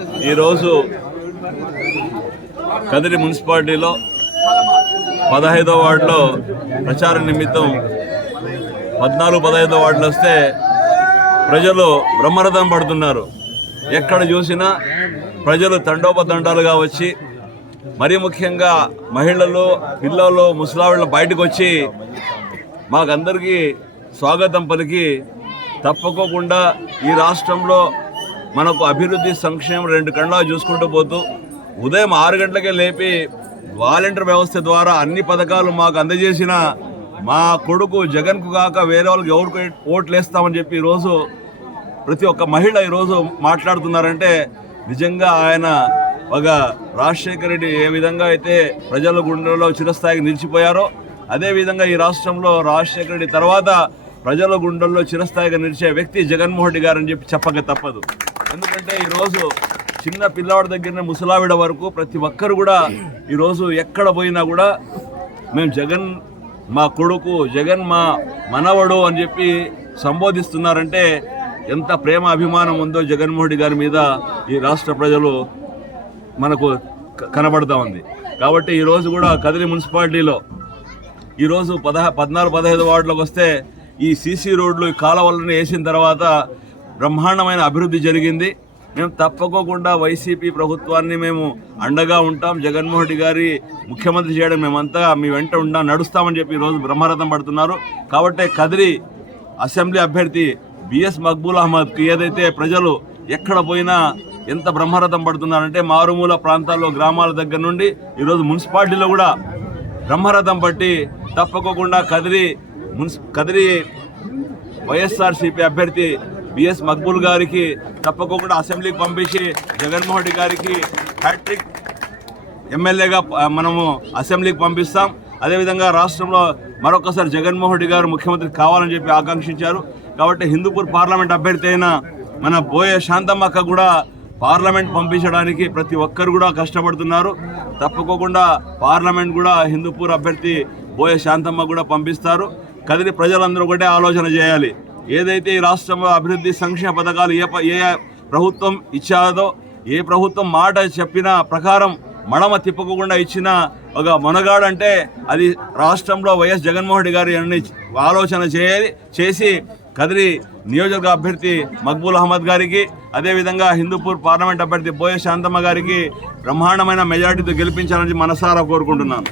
ఈరోజు కదిరి మున్సిపాలిటీలో పదహైదో వార్డులో ప్రచార నిమిత్తం పద్నాలుగు పదహైదో వార్డులు వస్తే ప్రజలు బ్రహ్మరథం పడుతున్నారు. ఎక్కడ చూసినా ప్రజలు తండోపతండాలుగా వచ్చి మరీ ముఖ్యంగా మహిళలు పిల్లలు ముసలాళ్ళు బయటకు వచ్చి మాకందరికీ స్వాగతం పలికి తప్పకోకుండా ఈ రాష్ట్రంలో మనకు అభివృద్ధి సంక్షేమం రెండు కళ్ళ చూసుకుంటూ పోతూ ఉదయం ఆరు గంటలకే లేపి వాలంటీర్ వ్యవస్థ ద్వారా అన్ని పథకాలు మాకు అందజేసిన మా కొడుకు జగన్కు కాక వేరే వాళ్ళకి ఎవరికి ఓట్లు వేస్తామని చెప్పి ఈరోజు ప్రతి ఒక్క మహిళ ఈరోజు మాట్లాడుతున్నారంటే నిజంగా ఆయన ఒక రాజశేఖర రెడ్డి ఏ విధంగా అయితే ప్రజల గుండెల్లో చిరస్థాయికి నిలిచిపోయారో అదేవిధంగా ఈ రాష్ట్రంలో రాజశేఖర రెడ్డి తర్వాత ప్రజల గుండెల్లో చిరస్థాయిగా నిలిచే వ్యక్తి జగన్మోహన్ రెడ్డి గారని చెప్పి చెప్పక తప్పదు. ఎందుకంటే ఈరోజు చిన్న పిల్లవాడి దగ్గర ముసలావిడ వరకు ప్రతి ఒక్కరు కూడా ఈరోజు ఎక్కడ పోయినా కూడా మేము జగన్ మా కొడుకు జగన్ మా మనవడు అని చెప్పి సంబోధిస్తున్నారంటే ఎంత ప్రేమ అభిమానం ఉందో జగన్మోహన్ రెడ్డి గారి మీద ఈ రాష్ట్ర ప్రజలు మనకు క- కనబడతా ఉంది. కాబట్టి ఈరోజు కూడా కదిరి మున్సిపాలిటీలో ఈరోజు పదహ పద్నాలుగు పదహైదు వార్డులకు వస్తే ఈ సీసీ రోడ్లు ఈ కాలువలను వేసిన తర్వాత బ్రహ్మాండమైన అభివృద్ధి జరిగింది. మేము తప్పకోకుండా వైసీపీ ప్రభుత్వాన్ని మేము అండగా ఉంటాం. జగన్మోహన్ రెడ్డి గారి ముఖ్యమంత్రి చేయడం మేమంతా మీ వెంట ఉంటాం నడుస్తామని చెప్పి ఈరోజు బ్రహ్మరథం పడుతున్నారు. కాబట్టి కదిరి అసెంబ్లీ అభ్యర్థి బిఎస్ మక్బూల్ అహ్మద్కి ఏదైతే ప్రజలు ఎక్కడ పోయినా ఎంత బ్రహ్మరథం పడుతున్నారంటే మారుమూల ప్రాంతాల్లో గ్రామాల దగ్గర నుండి ఈరోజు మున్సిపాలిటీలో కూడా బ్రహ్మరథం పట్టి తప్పకోకుండా కదిరి మున్సి కదిరి వైఎస్ఆర్సీపీ అభ్యర్థి బిఎస్ మక్బూల్ గారికి తప్పకుండా అసెంబ్లీకి పంపించి జగన్మోహన్ రెడ్డి గారికి హ్యాట్రిక్ ఎమ్మెల్యేగా మనము అసెంబ్లీకి పంపిస్తాం. అదేవిధంగా రాష్ట్రంలో మరొకసారి జగన్మోహన్ రెడ్డి గారు ముఖ్యమంత్రి కావాలని చెప్పి ఆకాంక్షించారు. కాబట్టి హిందూపూర్ పార్లమెంట్ అభ్యర్థి అయిన మన బోయే శాంతమ్మక్క కూడా పార్లమెంట్ పంపించడానికి ప్రతి ఒక్కరు కూడా కష్టపడుతున్నారు. తప్పకోకుండా పార్లమెంట్ కూడా హిందూపూర్ అభ్యర్థి బోయే శాంతమ్మ కూడా పంపిస్తారు. కదిలి ప్రజలందరూ ఒకటే ఆలోచన చేయాలి. ఏదైతే ఈ రాష్ట్రంలో అభివృద్ధి సంక్షేమ పథకాలు ఏ ఏ ప్రభుత్వం ఇచ్చాదో ఏ ప్రభుత్వం మాట చెప్పిన ప్రకారం మడమ తిప్పకుండా ఇచ్చిన ఒక మొనగాడంటే అది రాష్ట్రంలో వైఎస్ జగన్మోహన్ రెడ్డి గారి అన్ని ఆలోచన చేయాలి చేసి కదిరి నియోజకవర్గ అభ్యర్థి మక్బూల్ అహ్మద్ గారికి అదేవిధంగా హిందూపూర్ పార్లమెంట్ అభ్యర్థి బోయ శాంతమ్మ గారికి బ్రహ్మాండమైన మెజార్టీతో గెలిపించాలని మనసారా కోరుకుంటున్నాను.